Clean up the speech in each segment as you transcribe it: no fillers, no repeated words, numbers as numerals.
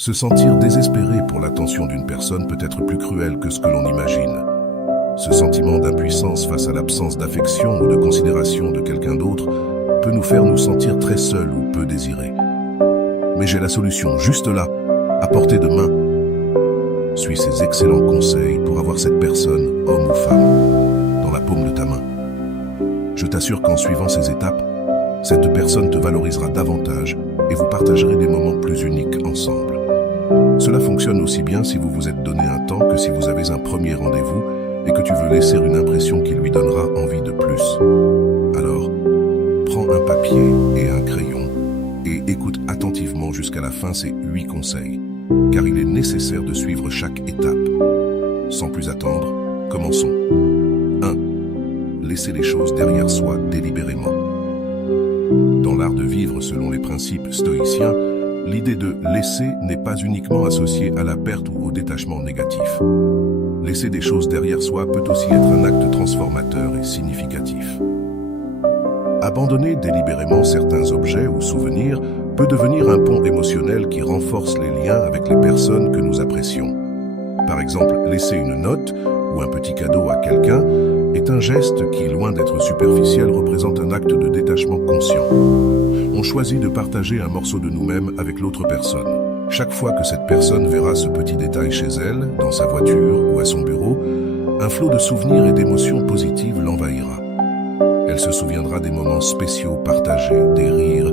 Se sentir désespéré pour l'attention d'une personne peut être plus cruel que ce que l'on imagine. Ce sentiment d'impuissance face à l'absence d'affection ou de considération de quelqu'un d'autre peut nous faire nous sentir très seuls ou peu désirés. Mais j'ai la solution juste là, à portée de main. Suis ces excellents conseils pour avoir cette personne, homme ou femme, dans la paume de ta main. Je t'assure qu'en suivant ces étapes, cette personne te valorisera davantage et vous partagerez des moments plus uniques ensemble. Cela fonctionne aussi bien si vous vous êtes donné un temps que si vous avez un premier rendez-vous et que tu veux laisser une impression qui lui donnera envie de plus. Alors, prends un papier et un crayon et écoute attentivement jusqu'à la fin ces 8 conseils, car il est nécessaire de suivre chaque étape. Sans plus attendre, commençons. 1. Laisser les choses derrière soi délibérément. Dans l'art de vivre selon les principes stoïciens, l'idée de laisser n'est pas uniquement associée à la perte ou au détachement négatif. Laisser des choses derrière soi peut aussi être un acte transformateur et significatif. Abandonner délibérément certains objets ou souvenirs peut devenir un pont émotionnel qui renforce les liens avec les personnes que nous apprécions. Par exemple, laisser une note ou un petit cadeau à quelqu'un est un geste qui, loin d'être superficiel, représente un acte de détachement conscient. On choisit de partager un morceau de nous-mêmes avec l'autre personne. Chaque fois que cette personne verra ce petit détail chez elle, dans sa voiture ou à son bureau, un flot de souvenirs et d'émotions positives l'envahira. Elle se souviendra des moments spéciaux partagés, des rires,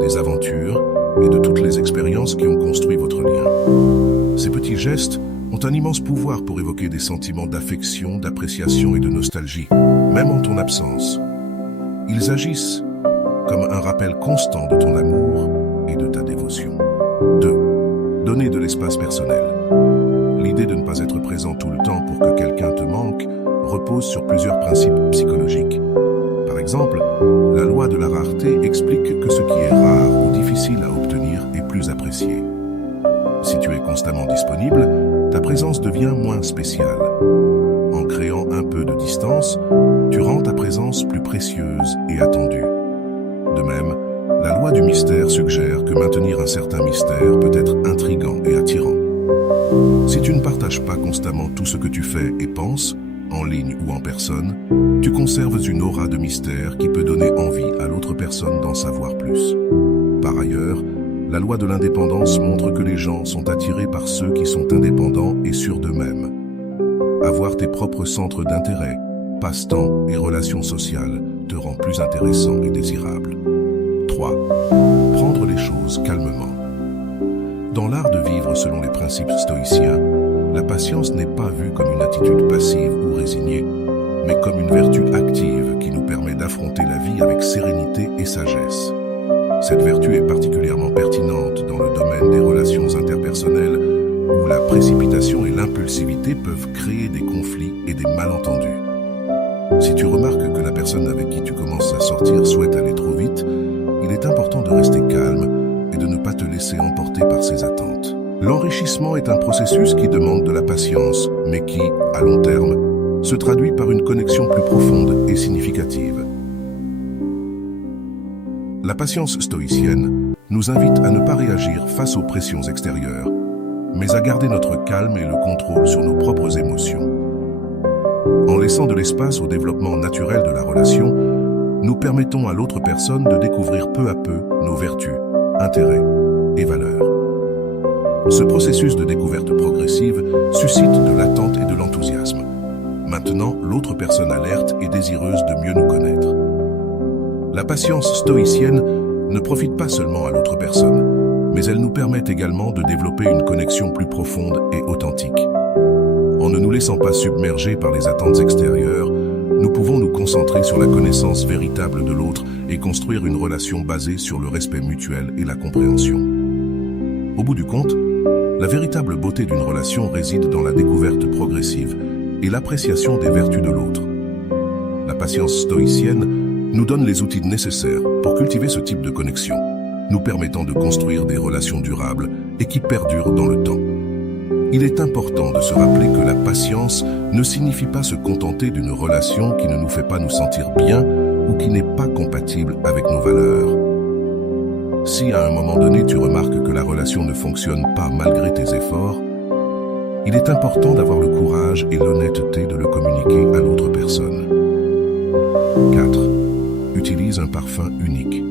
des aventures et de toutes les expériences qui ont construit votre lien. Ces petits gestes ont un immense pouvoir pour évoquer des sentiments d'affection, d'appréciation et de nostalgie, même en ton absence. Ils agissent comme un rappel constant de ton amour et de ta dévotion. 2. Donner de l'espace personnel. L'idée de ne pas être présent tout le temps pour que quelqu'un te manque repose sur plusieurs principes psychologiques. Par exemple, la loi de la rareté explique que ce qui est rare ou difficile à obtenir est plus apprécié. Si tu es constamment disponible, ta présence devient moins spéciale. En créant un peu de distance, tu rends ta présence plus précieuse et attendue. De même, la loi du mystère suggère que maintenir un certain mystère peut être intriguant et attirant. Si tu ne partages pas constamment tout ce que tu fais et penses, en ligne ou en personne, tu conserves une aura de mystère qui peut donner envie à l'autre personne d'en savoir plus. Par ailleurs, la loi de l'indépendance montre que les gens sont attirés par ceux qui sont indépendants et sûrs d'eux-mêmes. Avoir tes propres centres d'intérêt, passe-temps et relations sociales te rend plus intéressant et désirable. 3. Prendre les choses calmement. Dans l'art de vivre selon les principes stoïciens, la patience n'est pas vue comme une attitude passive ou résignée, mais comme une vertu active qui nous permet d'affronter la vie avec sérénité et sagesse. Cette vertu est particulièrement pertinente dans le domaine des relations interpersonnelles où la précipitation et l'impulsivité peuvent créer des conflits et des malentendus. Si tu remarques que la personne avec qui tu commences à sortir souhaite aller trop vite, il est important de rester calme et de ne pas te laisser emporter par ses attentes. L'enrichissement est un processus qui demande de la patience, mais qui, à long terme, se traduit par une connexion plus profonde et significative. La patience stoïcienne nous invite à ne pas réagir face aux pressions extérieures, mais à garder notre calme et le contrôle sur nos propres émotions. En laissant de l'espace au développement naturel de la relation, nous permettons à l'autre personne de découvrir peu à peu nos vertus, intérêts et valeurs. Ce processus de découverte progressive suscite de l'attente et de l'enthousiasme. Maintenant, l'autre personne alerte et désireuse de mieux nous connaître. La patience stoïcienne ne profite pas seulement à l'autre personne, mais elle nous permet également de développer une connexion plus profonde et authentique. En ne nous laissant pas submerger par les attentes extérieures, nous pouvons nous concentrer sur la connaissance véritable de l'autre et construire une relation basée sur le respect mutuel et la compréhension. Au bout du compte, la véritable beauté d'une relation réside dans la découverte progressive et l'appréciation des vertus de l'autre. La patience stoïcienne nous donne les outils nécessaires pour cultiver ce type de connexion, nous permettant de construire des relations durables et qui perdurent dans le temps. Il est important de se rappeler que la patience ne signifie pas se contenter d'une relation qui ne nous fait pas nous sentir bien ou qui n'est pas compatible avec nos valeurs. Si à un moment donné tu remarques que la relation ne fonctionne pas malgré tes efforts, il est important d'avoir le courage et l'honnêteté de le communiquer à l'autre personne. 4. Utilise un parfum unique.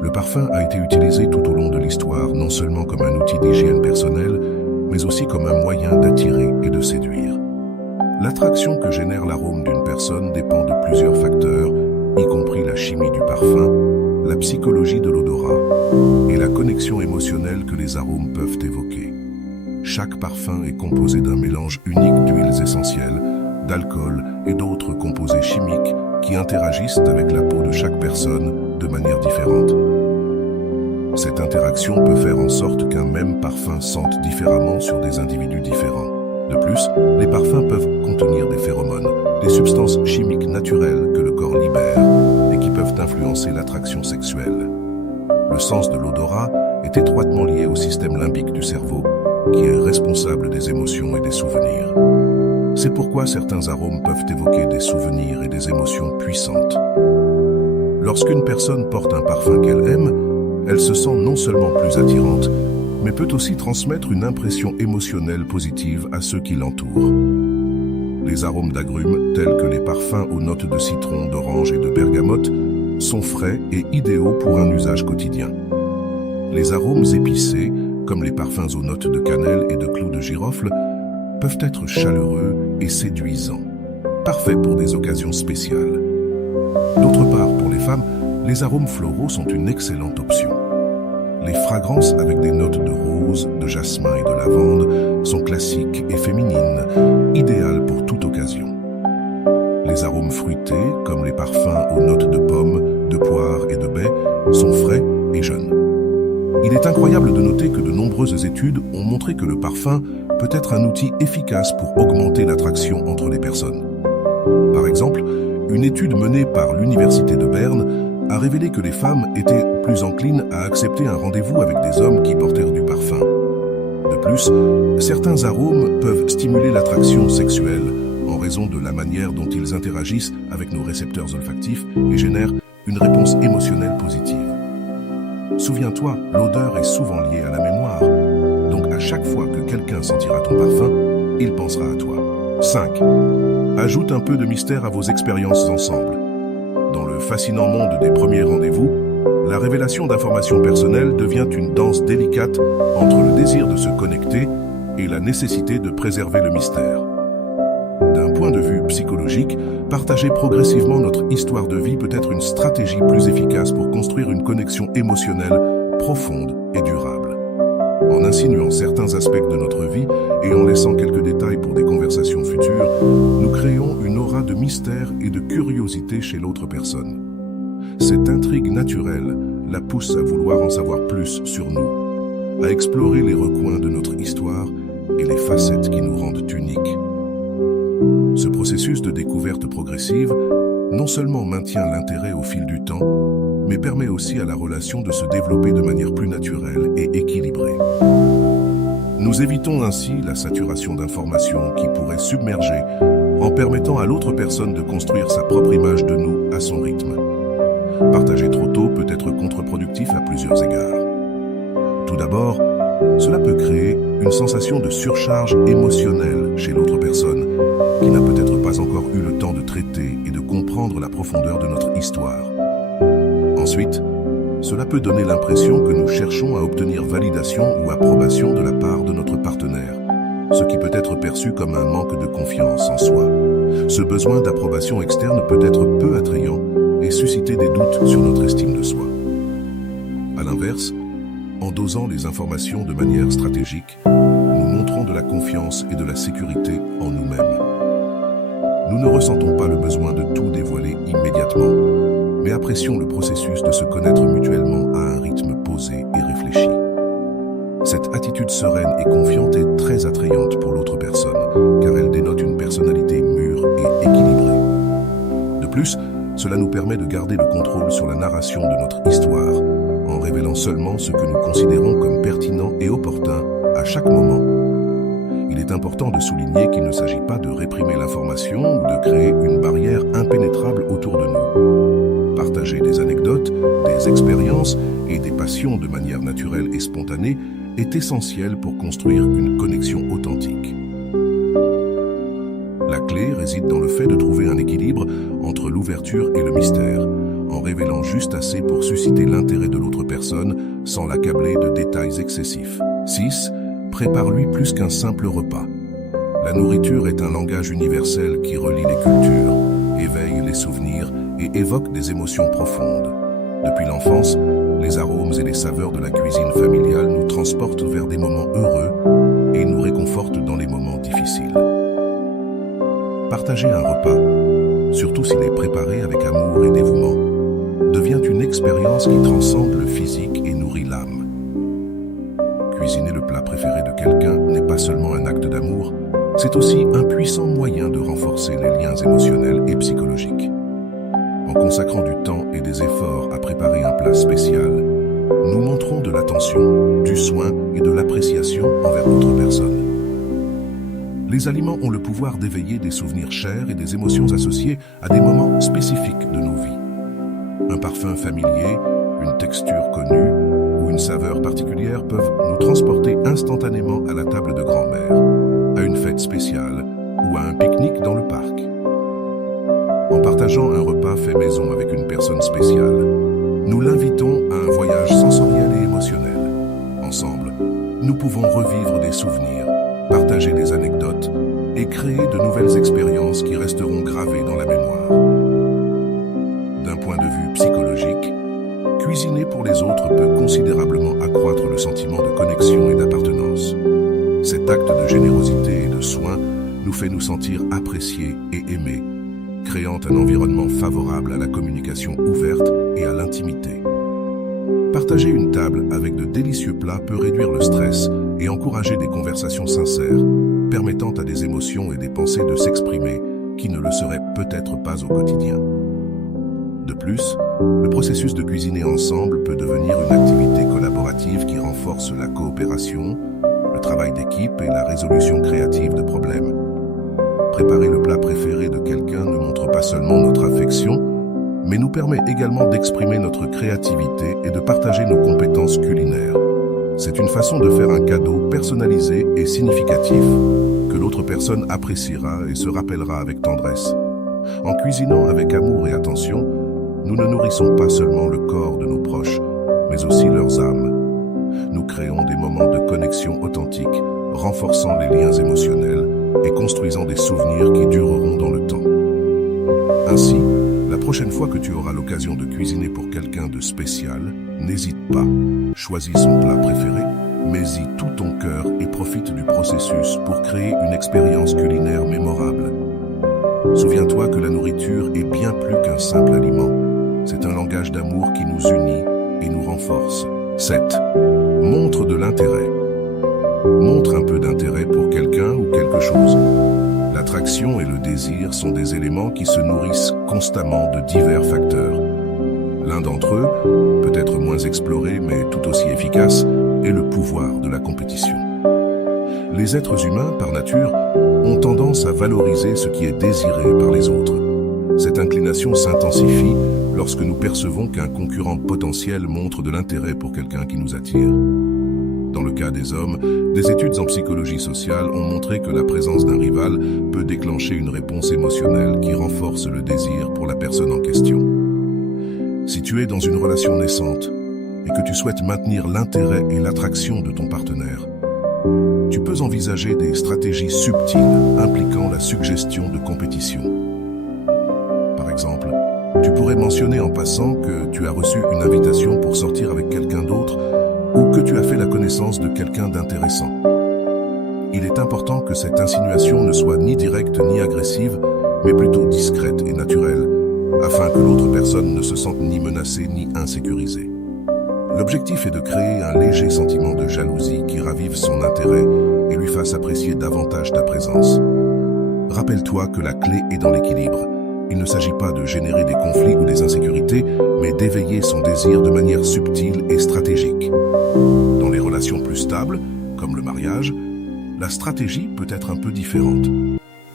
Le parfum a été utilisé tout au long de l'histoire, non seulement comme un outil d'hygiène personnelle, mais aussi comme un moyen d'attirer et de séduire. L'attraction que génère l'arôme d'une personne dépend de plusieurs facteurs, y compris la chimie du parfum, la psychologie de l'odorat et la connexion émotionnelle que les arômes peuvent évoquer. Chaque parfum est composé d'un mélange unique d'huiles essentielles, d'alcool et d'autres composés chimiques qui interagissent avec la peau de chaque personne de manière différente. Cette interaction peut faire en sorte qu'un même parfum sente différemment sur des individus différents. De plus, les parfums peuvent contenir des phéromones, des substances chimiques naturelles que le corps libère et qui peuvent influencer l'attraction sexuelle. Le sens de l'odorat est étroitement lié au système limbique du cerveau, qui est responsable des émotions et des souvenirs. C'est pourquoi certains arômes peuvent évoquer des souvenirs et des émotions puissantes. Lorsqu'une personne porte un parfum qu'elle aime, elle se sent non seulement plus attirante, mais peut aussi transmettre une impression émotionnelle positive à ceux qui l'entourent. Les arômes d'agrumes, tels que les parfums aux notes de citron, d'orange et de bergamote, sont frais et idéaux pour un usage quotidien. Les arômes épicés, comme les parfums aux notes de cannelle et de clous de girofle, peuvent être chaleureux et séduisants, parfaits pour des occasions spéciales. D'autre part, pour les femmes, les arômes floraux sont une excellente option. Les fragrances avec des notes de rose, de jasmin et de lavande sont classiques et féminines, idéales pour toute occasion. Les arômes fruités, comme les parfums aux notes de pommes, de poire et de baies, sont frais et jeunes. Il est incroyable de noter que de nombreuses études ont montré que le parfum peut être un outil efficace pour augmenter l'attraction entre les personnes. Par exemple, une étude menée par l'Université de Berne a révélé que les femmes étaient plus enclines à accepter un rendez-vous avec des hommes qui portèrent du parfum. De plus, certains arômes peuvent stimuler l'attraction sexuelle en raison de la manière dont ils interagissent avec nos récepteurs olfactifs et génèrent une réponse émotionnelle positive. Souviens-toi, l'odeur est souvent liée à la mémoire, donc à chaque fois que quelqu'un sentira ton parfum, il pensera à toi. 5. Ajoute un peu de mystère à vos expériences ensemble. Dans le fascinant monde des premiers rendez-vous, la révélation d'informations personnelles devient une danse délicate entre le désir de se connecter et la nécessité de préserver le mystère. D'un point de vue psychologique, partager progressivement notre histoire de vie peut être une stratégie plus efficace pour construire une connexion émotionnelle profonde et durable. En insinuant certains aspects de notre vie et en laissant quelques détails pour des conversations futures, nous créons une aura de mystère et de curiosité chez l'autre personne. Cette intrigue naturelle la pousse à vouloir en savoir plus sur nous, à explorer les recoins de notre histoire et les facettes qui nous rendent uniques. Ce processus de découverte progressive non seulement maintient l'intérêt au fil du temps, mais permet aussi à la relation de se développer de manière plus naturelle et équilibrée. Nous évitons ainsi la saturation d'informations qui pourrait submerger en permettant à l'autre personne de construire sa propre image de nous à son rythme. Partager trop tôt peut être contre-productif à plusieurs égards. Tout d'abord, cela peut créer une sensation de surcharge émotionnelle chez l'autre personne, qui n'a peut-être pas encore eu le temps de traiter et de comprendre la profondeur de notre histoire. Ensuite, cela peut donner l'impression que nous cherchons à obtenir validation ou approbation de la part de notre partenaire, ce qui peut être perçu comme un manque de confiance en soi. Ce besoin d'approbation externe peut être peu attrayant et susciter des doutes sur notre estime de soi. À l'inverse, en dosant les informations de manière stratégique, nous montrons de la confiance et de la sécurité en nous-mêmes. Nous ne ressentons pas le besoin de tout dévoiler immédiatement, mais apprécions le processus de se connaître mutuellement à un rythme posé et réfléchi. Cette attitude sereine et confiante est très attrayante pour l'autre personne, car elle dénote une personnalité mûre et équilibrée. De plus, cela nous permet de garder le contrôle sur la narration de notre histoire, en révélant seulement ce que nous considérons comme pertinent et opportun à chaque moment. Il est important de souligner qu'il ne s'agit pas de réprimer l'information ou de créer une barrière impénétrable autour de nous. Partager des anecdotes, des expériences et des passions de manière naturelle et spontanée est essentiel pour construire une connexion authentique. La clé réside dans le fait de trouver un équilibre entre l'ouverture et le mystère, en révélant juste assez pour susciter l'intérêt de l'autre personne sans l'accabler de détails excessifs. 6. Prépare-lui plus qu'un simple repas. La nourriture est un langage universel qui relie les cultures, éveille les souvenirs et évoque des émotions profondes. Depuis l'enfance, les arômes et les saveurs de la cuisine familiale nous transportent vers des moments heureux et nous réconfortent dans les moments difficiles. Partager un repas, surtout s'il est préparé avec amour et dévouement, devient une expérience qui transcende le physique et nourrit l'âme. Cuisiner le plat préféré de quelqu'un n'est pas seulement un acte d'amour, c'est aussi un puissant moyen de renforcer les liens émotionnels et psychologiques. En consacrant du temps et des efforts à préparer un plat spécial, nous montrons de l'attention, du soin et de l'appréciation envers l'autre personne. Les aliments ont le pouvoir d'éveiller des souvenirs chers et des émotions associées à des moments spécifiques de nos vies. Un parfum familier, une texture connue ou une saveur particulière peuvent nous transporter instantanément à la table de grand-mère, à une fête spéciale ou à un pique-nique dans le parc. En partageant un repas fait maison avec une personne spéciale, nous l'invitons à un voyage sensoriel et émotionnel. Ensemble, nous pouvons revivre des souvenirs, partager des anecdotes et créer de nouvelles expériences qui resteront gravées dans la mémoire. D'un point de vue psychologique, cuisiner pour les autres peut considérablement accroître le sentiment de connexion et d'appartenance. Cet acte de générosité et de soin nous fait nous sentir appréciés et aimés, créant un environnement favorable à la communication ouverte et à l'intimité. Partager une table avec de délicieux plats peut réduire le stress et encourager des conversations sincères, permettant à des émotions et des pensées de s'exprimer qui ne le seraient peut-être pas au quotidien. De plus, le processus de cuisiner ensemble peut devenir une activité collaborative qui renforce la coopération, le travail d'équipe et la résolution créative de problèmes. Préparer le plat préféré de quelqu'un ne montre pas seulement notre affection, mais nous permet également d'exprimer notre créativité et de partager nos compétences culinaires. C'est une façon de faire un cadeau personnalisé et significatif que l'autre personne appréciera et se rappellera avec tendresse. En cuisinant avec amour et attention, nous ne nourrissons pas seulement le corps de nos proches, mais aussi leurs âmes. Nous créons des moments de connexion authentique, renforçant les liens émotionnels et construisant des souvenirs qui dureront dans le temps. Ainsi, la prochaine fois que tu auras l'occasion de cuisiner pour quelqu'un de spécial, n'hésite pas. Choisis son plat préféré, mets-y tout ton cœur et profite du processus pour créer une expérience culinaire mémorable. Souviens-toi que la nourriture est bien plus qu'un simple aliment. C'est un langage d'amour qui nous unit et nous renforce. 7. Montre de l'intérêt. Montre un peu d'intérêt pour quelqu'un ou quelque chose. L'attraction et le désir sont des éléments qui se nourrissent constamment de divers facteurs. L'un d'entre eux, peut-être moins exploré mais tout aussi efficace, est le pouvoir de la compétition. Les êtres humains, par nature, ont tendance à valoriser ce qui est désiré par les autres. Cette inclination s'intensifie lorsque nous percevons qu'un concurrent potentiel montre de l'intérêt pour quelqu'un qui nous attire. Dans le cas des hommes, des études en psychologie sociale ont montré que la présence d'un rival peut déclencher une réponse émotionnelle qui renforce le désir pour la personne en question. Si tu es dans une relation naissante et que tu souhaites maintenir l'intérêt et l'attraction de ton partenaire, tu peux envisager des stratégies subtiles impliquant la suggestion de compétition. Par exemple, tu pourrais mentionner en passant que tu as reçu une invitation pour sortir avec quelqu'un d'autre ou que tu as fait la connaissance de quelqu'un d'intéressant. Il est important que cette insinuation ne soit ni directe ni agressive, mais plutôt discrète et naturelle, afin que l'autre personne ne se sente ni menacée ni insécurisée. L'objectif est de créer un léger sentiment de jalousie qui ravive son intérêt et lui fasse apprécier davantage ta présence. Rappelle-toi que la clé est dans l'équilibre. Il ne s'agit pas de générer des conflits ou des insécurités, mais d'éveiller son désir de manière subtile et stratégique. Dans les relations plus stables, comme le mariage, la stratégie peut être un peu différente.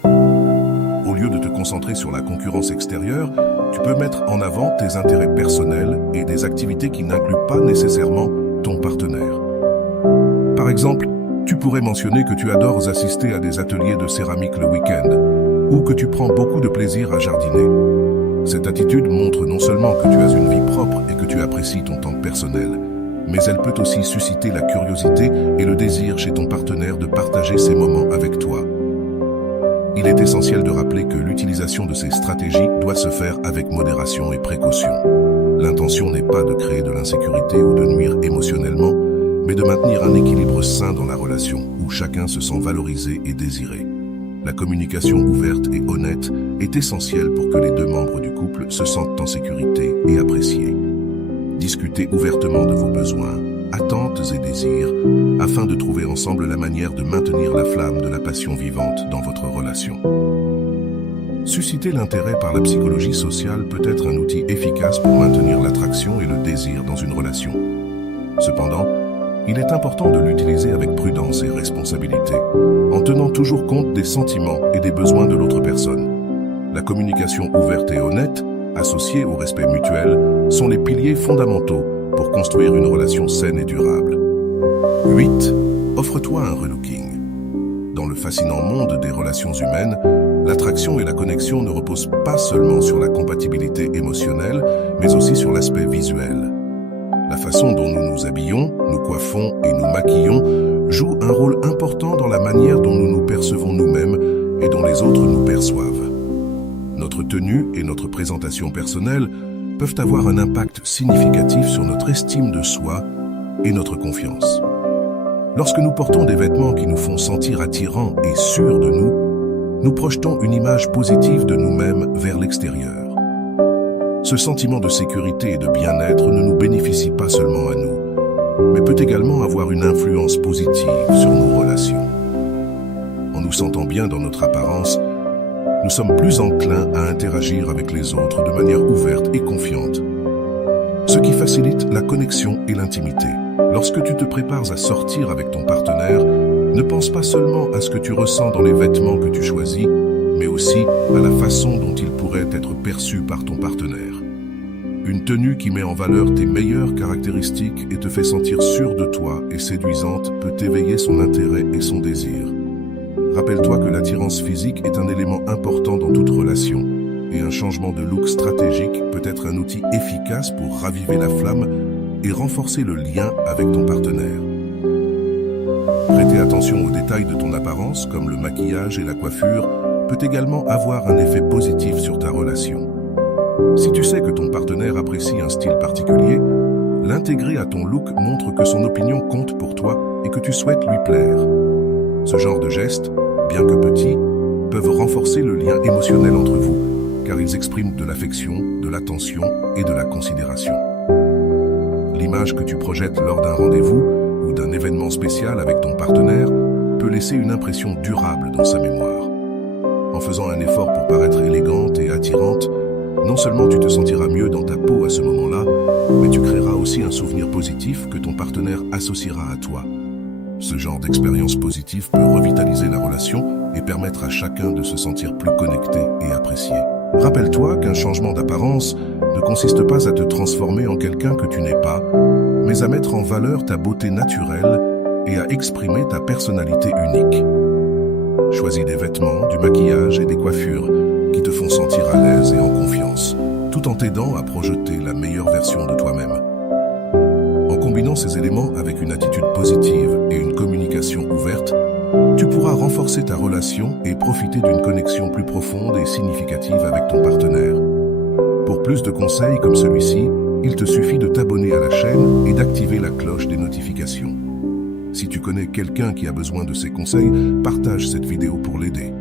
Au lieu de te concentrer sur la concurrence extérieure, tu peux mettre en avant tes intérêts personnels et des activités qui n'incluent pas nécessairement ton partenaire. Par exemple, tu pourrais mentionner que tu adores assister à des ateliers de céramique le week-end ou que tu prends beaucoup de plaisir à jardiner. Cette attitude montre non seulement que tu as une vie propre et que tu apprécies ton temps personnel, mais elle peut aussi susciter la curiosité et le désir chez ton partenaire de partager ces moments avec toi. Il est essentiel de rappeler que l'utilisation de ces stratégies doit se faire avec modération et précaution. L'intention n'est pas de créer de l'insécurité ou de nuire émotionnellement, mais de maintenir un équilibre sain dans la relation où chacun se sent valorisé et désiré. La communication ouverte et honnête est essentielle pour que les deux membres du couple se sentent en sécurité et appréciés. Discutez ouvertement de vos besoins, attentes et désirs, afin de trouver ensemble la manière de maintenir la flamme de la passion vivante dans votre relation. Susciter l'intérêt par la psychologie sociale peut être un outil efficace pour maintenir l'attraction et le désir dans une relation. Cependant, il est important de l'utiliser avec prudence et responsabilité, en tenant toujours compte des sentiments et des besoins de l'autre personne. La communication ouverte et honnête, associée au respect mutuel, sont les piliers fondamentaux pour construire une relation saine et durable. 8. Offre-toi un relooking. Dans le fascinant monde des relations humaines, l'attraction et la connexion ne reposent pas seulement sur la compatibilité émotionnelle, mais aussi sur l'aspect visuel. La façon dont nous nous habillons, nous coiffons et nous maquillons joue un rôle important dans la manière dont nous nous percevons nous-mêmes et dont les autres nous perçoivent. Notre tenue et notre présentation personnelle peuvent avoir un impact significatif sur notre estime de soi et notre confiance. Lorsque nous portons des vêtements qui nous font sentir attirants et sûrs de nous, nous projetons une image positive de nous-mêmes vers l'extérieur. Ce sentiment de sécurité et de bien-être ne nous bénéficie pas seulement à nous, mais peut également avoir une influence positive sur nos relations. En nous sentant bien dans notre apparence, nous sommes plus enclins à interagir avec les autres de manière ouverte et confiante, ce qui facilite la connexion et l'intimité. Lorsque tu te prépares à sortir avec ton partenaire, ne pense pas seulement à ce que tu ressens dans les vêtements que tu choisis, mais aussi à la façon dont ils pourraient être perçus par ton partenaire. Une tenue qui met en valeur tes meilleures caractéristiques et te fait sentir sûr de toi et séduisante peut éveiller son intérêt et son désir. Rappelle-toi que l'attirance physique est un élément important dans toute relation, et un changement de look stratégique peut être un outil efficace pour raviver la flamme et renforcer le lien avec ton partenaire. Prêter attention aux détails de ton apparence, comme le maquillage et la coiffure, peut également avoir un effet positif sur ta relation. Si tu sais que ton partenaire apprécie un style particulier, l'intégrer à ton look montre que son opinion compte pour toi et que tu souhaites lui plaire. Ce genre de gestes, bien que petits, peuvent renforcer le lien émotionnel entre vous, car ils expriment de l'affection, de l'attention et de la considération. L'image que tu projettes lors d'un rendez-vous ou d'un événement spécial avec ton partenaire peut laisser une impression durable dans sa mémoire. En faisant un effort pour paraître élégante et attirante, non seulement tu te sentiras mieux dans ta peau à ce moment-là, mais tu créeras aussi un souvenir positif que ton partenaire associera à toi. Ce genre d'expérience positive peut revitaliser la relation et permettre à chacun de se sentir plus connecté et apprécié. Rappelle-toi qu'un changement d'apparence ne consiste pas à te transformer en quelqu'un que tu n'es pas, mais à mettre en valeur ta beauté naturelle et à exprimer ta personnalité unique. Choisis des vêtements, du maquillage et des coiffures qui te font sentir à l'aise et en confiance, tout en t'aidant à projeter la meilleure version de toi-même. En combinant ces éléments avec une attitude positive et une communication ouverte, tu pourras renforcer ta relation et profiter d'une connexion plus profonde et significative avec ton partenaire. Pour plus de conseils comme celui-ci, il te suffit de t'abonner à la chaîne et d'activer la cloche des notifications. Si tu connais quelqu'un qui a besoin de ces conseils, partage cette vidéo pour l'aider.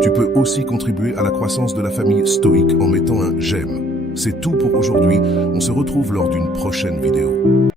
Tu peux aussi contribuer à la croissance de la famille Stoic en mettant un j'aime. C'est tout pour aujourd'hui, on se retrouve lors d'une prochaine vidéo.